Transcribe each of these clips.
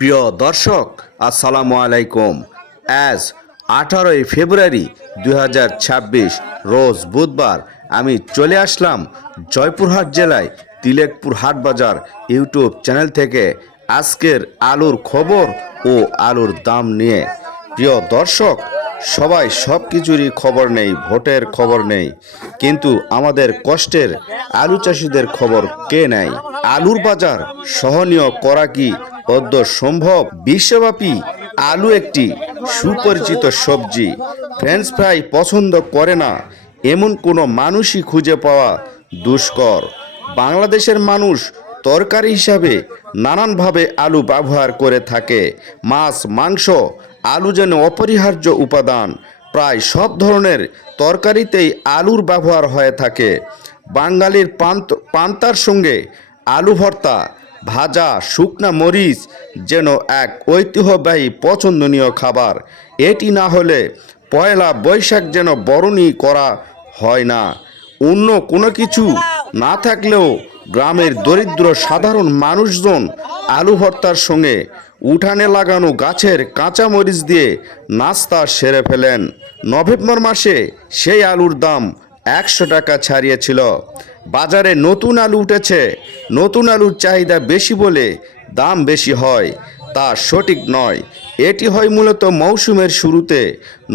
প্রিয় দর্শক, আসসালামু আলাইকুম। আজ 18 ফেব্রুয়ারি 2026 রোজ বুধবার আমি চলে আসলাম জয়পুরহাট জেলায় তিলেকপুর হাট বাজার ইউটিউব চ্যানেল থেকে আজকের আলুর খবর ও আলুর দাম নিয়ে। প্রিয় দর্শক, সবাই সব কিছুরই খবর নেই, ভোটের খবর নেই, কিন্তু আমাদের কষ্টের আলু চাষিদের খবর কে নেয়? আলুর বাজার সহনীয় করা কি অদ্য সম্ভব? বিশ্বব্যাপী আলু একটি সুপরিচিত সবজি। ফ্রেঞ্চ ফ্রাই পছন্দ করে না এমন কোনো মানুষই খুঁজে পাওয়া দুষ্কর। বাংলাদেশের মানুষ তরকারি হিসাবে নানানভাবে আলু ব্যবহার করে থাকে। মাছ, মাংস, আলু যেন অপরিহার্য উপাদান। প্রায় সব ধরনের তরকারিতেই আলুর ব্যবহার হয়ে থাকে। বাঙালির পান্তার সঙ্গে আলু ভর্তা, ভাজা, শুকনা মরিচ যেন এক ঐতিহ্যবাহী পছন্দনীয় খাবার। এটি না হলে পয়লা বৈশাখ যেন বরণই করা হয় না। অন্য কোনো কিছু না থাকলেও গ্রামের দরিদ্র সাধারণ মানুষজন আলু ভর্তার সঙ্গে উঠানে লাগানো গাছের কাঁচা মরিচ দিয়ে নাস্তা সেরে ফেলেন। নভেম্বর মাসে সেই আলুর দাম 100 টাকা ছাড়িয়েছিল। বাজারে নতুন আলু উঠেছে, নতুন আলুর চাহিদা বেশি বলে দাম বেশি হয়, তা সঠিক নয়। এটি হয় মূলত মৌসুমের শুরুতে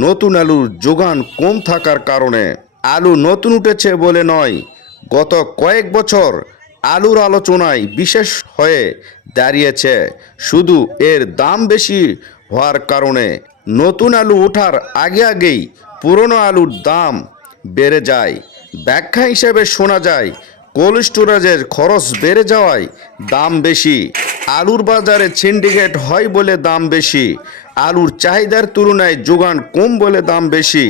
নতুন আলুর যোগান কম থাকার কারণে। আলু নতুন উঠেছে বলে নয়, গত কয়েক বছর আলুর আলোচনায় বিশেষ হয়ে দাঁড়িয়েছে শুধু এর দাম বেশি হওয়ার কারণে। নতুন আলু ওঠার আগেই পুরনো আলুর দাম বেড়ে যায়। ব্যাখ্যা হিসেবে শোনা যায় কোল্ড স্টোরেজের খরচ বেড়ে যাওয়ায় দাম বেশি। আলুর বাজারে সিন্ডিকেট হয় বলে দাম বেশি। আলুর চাহিদার তুলনায় যোগান কম বলে দাম বেশি।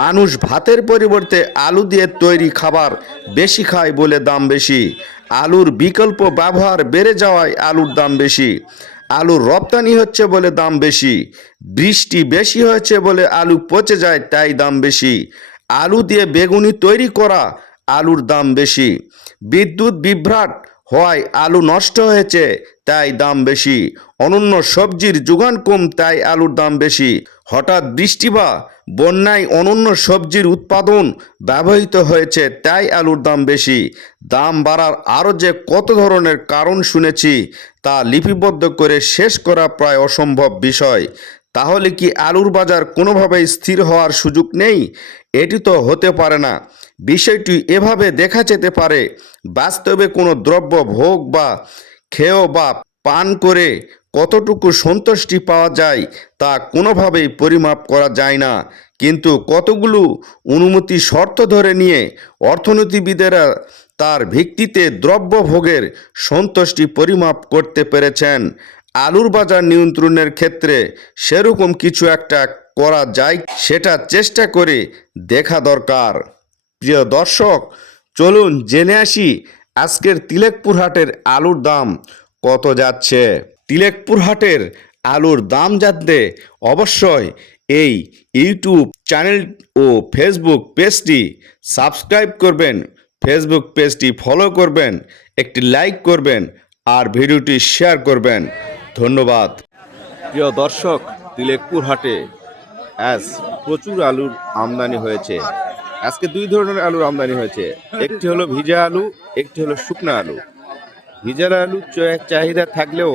মানুষ ভাতের পরিবর্তে আলু দিয়ে তৈরি খাবার বেশি খায় বলে দাম বেশি। আলুর বিকল্প ব্যবহার বেড়ে যাওয়ায় আলুর দাম বেশি। আলুর রপ্তানি হচ্ছে বলে দাম বেশি। বৃষ্টি বেশি হয়েছে বলে আলু পচে যায়, তাই দাম বেশি। আলু দিয়ে বেগুনি তৈরি করা, আলুর দাম বেশি। বিদ্যুৎ বিভ্রাট হওয়ায় আলু নষ্ট হয়েছে, তাই দাম বেশি। অন্যান্য সবজির যোগান কম, তাই আলুর দাম বেশি। হঠাৎ বৃষ্টি বা বন্যায় অন্যান্য সবজির উৎপাদন ব্যবহৃত হয়েছে, তাই আলুর দাম বেশি। দাম বাড়ার আরও যে কত ধরনের কারণ শুনেছি, তা লিপিবদ্ধ করে শেষ করা প্রায় অসম্ভব বিষয়। তাহলে কি আলুর বাজার কোনোভাবেই স্থির হওয়ার সুযোগ নেই? এটি তো হতে পারে না। বিষয়টি এভাবে দেখা যেতে পারে, বাস্তবে কোনো দ্রব্য ভোগ বা খেয়েও বা পান করে কতটুকু সন্তুষ্টি পাওয়া যায় তা কোনোভাবেই পরিমাপ করা যায় না। কিন্তু কতগুলো অনুমতি শর্ত ধরে নিয়ে অর্থনীতিবিদেরা তার ভিত্তিতে দ্রব্য ভোগের সন্তুষ্টি পরিমাপ করতে পেরেছেন। আলুর বাজার নিয়ন্ত্রণের ক্ষেত্রে সেরকম কিছু একটা করা যায়, সেটা চেষ্টা করে দেখা দরকার। প্রিয় দর্শক, চলুন জেনে আসি আজকের তিলেকপুর হাটের আলুর দাম কত যাচ্ছে। তিলেকপুর হাটের আলুর দাম জানতে অবশ্যই এই ইউটিউব চ্যানেল ও ফেসবুক পেজটি সাবস্ক্রাইব করবেন, ফেসবুক পেজটি ফলো করবেন, একটি লাইক করবেন আর ভিডিওটি শেয়ার করবেন। ধন্যবাদ। প্রিয় দর্শক, তিলেকপুর হাটে আজ প্রচুর আলুর আমদানি হয়েছে। আজকে দুই ধরনের আলুর আমদানি হয়েছে, একটি হলো ভিজা আলু, একটি হলো শুকনা আলু। ভিজা আলুর চাহিদা থাকলেও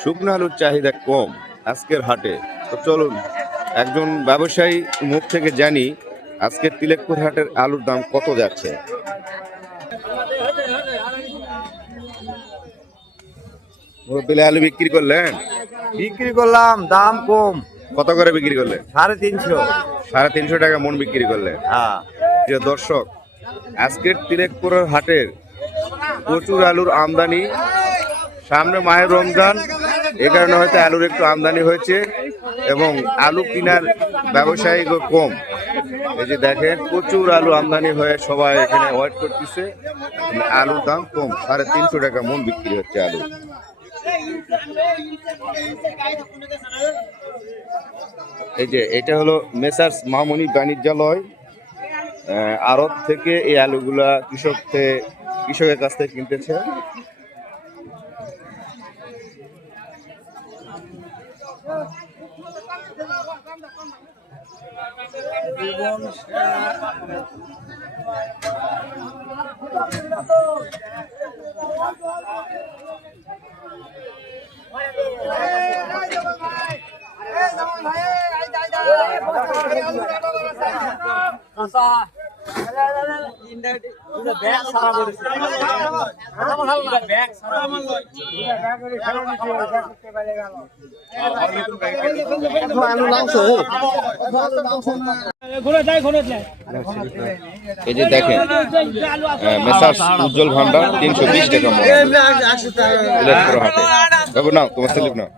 শুকনো আলুর চাহিদা কম আজকের হাটে। তো চলুন একজন ব্যবসায়ী মুখ থেকে জানি আজকের তিলেকপুর হাটের আলুর দাম কত যাচ্ছে। মুরব্বি, আলু বিক্রি করলেন? বিক্রি করলাম, দাম কম। কত করে বিক্রি করলেন? 350। 350 টাকা মন বিক্রি করলেন। হ্যাঁ। প্রিয় দর্শক, আজকের তিলেকপুরের হাটের প্রচুর আলুর আমদানি। সামনে মাহের রমজান, এ কারণে হয়তো আলুর একটু আমদানি হয়েছে এবং আলু কেনার ব্যবসায়ী কম। এই যে দেখেন, প্রচুর আলু আমদানি হয়ে সবাই এখানে ওয়েট করতেছে। আলুর দাম কম, 350 টাকা মন বিক্রি হচ্ছে আলু। এই যে এটা হলো মেসার্স মামনি বাণিজ্যালয়, আড়ত থেকে এই আলুগুলা কৃষকের কাছ থেকে কিনতেছে। এই যে দেখেন মেসার্স উজ্জ্বল ভান্ডার 320 টাকা মন ইলাজপুর হাটে। বাবু নাও তোমার স্লিপ নাও।